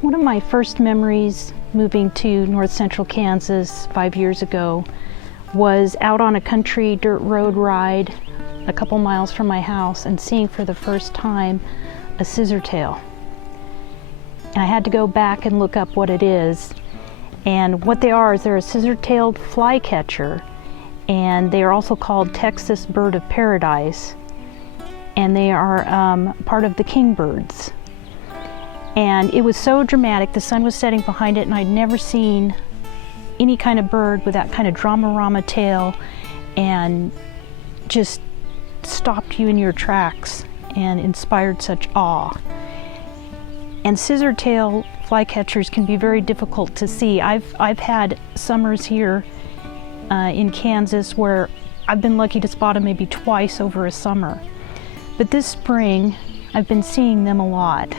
One of my first memories moving to north central Kansas 5 years ago was out on a country dirt road ride a couple miles from my house and seeing for the first time a scissortail. And I had to go back and look up what it is. And what they are is they're a scissor-tailed flycatcher, and they are also called Texas bird of paradise. And they are part of the kingbirds. And it was so dramatic. The sun was setting behind it, and I'd never seen any kind of bird with that kind of dramarama tail, and just stopped you in your tracks and inspired such awe. And scissor-tail flycatchers can be very difficult to see. I've had summers here in Kansas where I've been lucky to spot them maybe twice over a summer. But this spring, I've been seeing them a lot.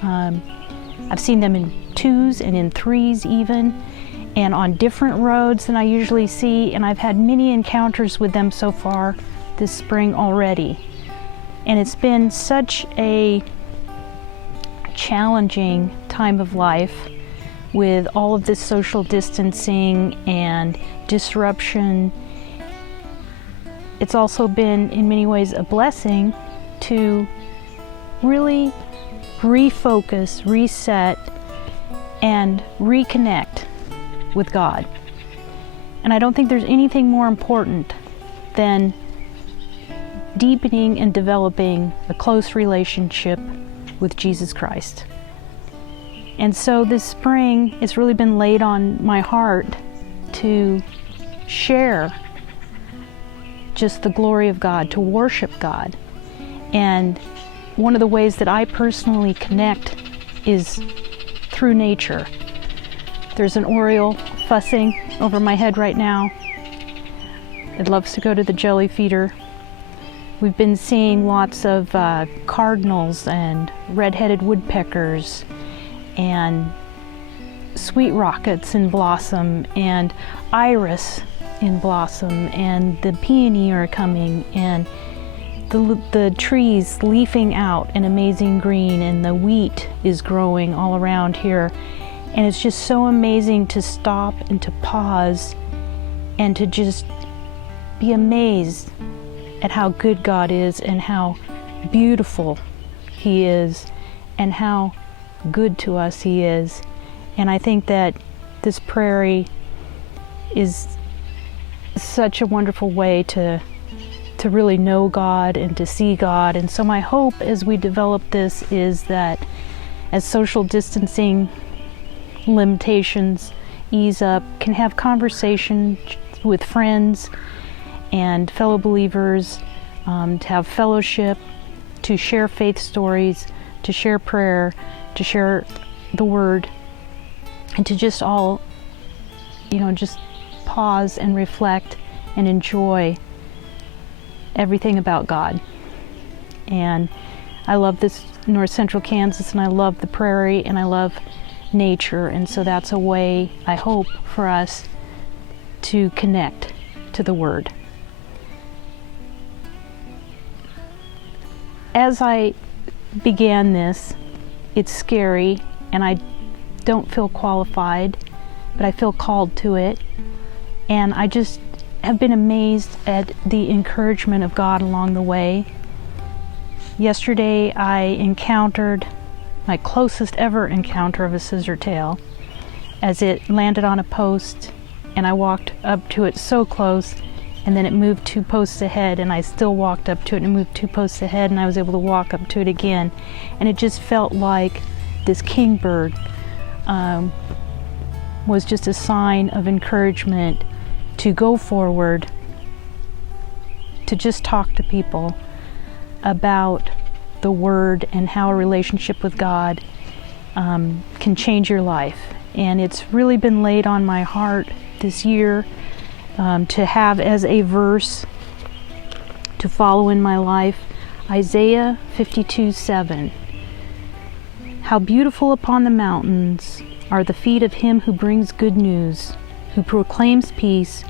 I've seen them in 2s and in 3s even, and on different roads than I usually see, and I've had many encounters with them so far this spring already. And it's been such a challenging time of life with all of this social distancing and disruption. It's also been in many ways a blessing to really refocus, reset, and reconnect with God. And I don't think there's anything more important than deepening and developing a close relationship with Jesus Christ. And so this spring, it's really been laid on my heart to share just the glory of God, to worship God. And one of the ways that I personally connect is through nature. There's an oriole fussing over my head right now. It loves to go to the jelly feeder. We've been seeing lots of cardinals and red-headed woodpeckers and sweet rockets in blossom and iris in blossom, and the peony are coming, and the trees leafing out in amazing green, and the wheat is growing all around here. And it's just so amazing to stop and to pause and to just be amazed at how good God is and how beautiful He is and how good to us He is. And I think that this prairie is such a wonderful way to really know God and to see God. And so my hope as we develop this is that as social distancing limitations ease up, can have conversation with friends and fellow believers, to have fellowship, to share faith stories, to share prayer, to share the Word, and to just all, just pause and reflect and enjoy everything about God. And I love this north central Kansas, and I love the prairie, and I love nature, and so that's a way, I hope, for us to connect to the Word. As I began this, it's scary, and I don't feel qualified, but I feel called to it, and I just have been amazed at the encouragement of God along the way. Yesterday I encountered my closest ever encounter of a scissor-tail as it landed on a post, and I walked up to it so close, and then it moved 2 posts ahead, and I still walked up to it, and it moved 2 posts ahead, and I was able to walk up to it again. And it just felt like this kingbird was just a sign of encouragement to go forward, to just talk to people about the Word and how a relationship with God can change your life. And it's really been laid on my heart this year to have as a verse to follow in my life Isaiah 52:7. How beautiful upon the mountains are the feet of him who brings good news, who proclaims peace,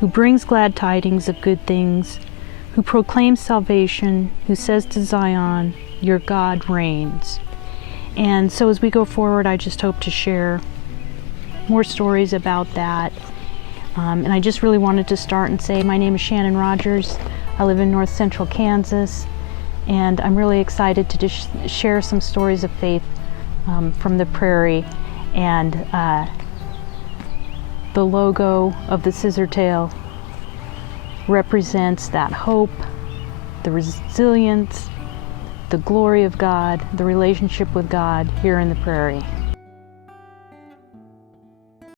who brings glad tidings of good things, who proclaims salvation, who says to Zion, your God reigns. And so as we go forward, I just hope to share more stories about that. And I just really wanted to start and say my name is Shannon Rogers. I live in north central Kansas, and I'm really excited to just share some stories of faith from the prairie. And the logo of the scissortail represents that hope, the resilience, the glory of God, the relationship with God here in the prairie.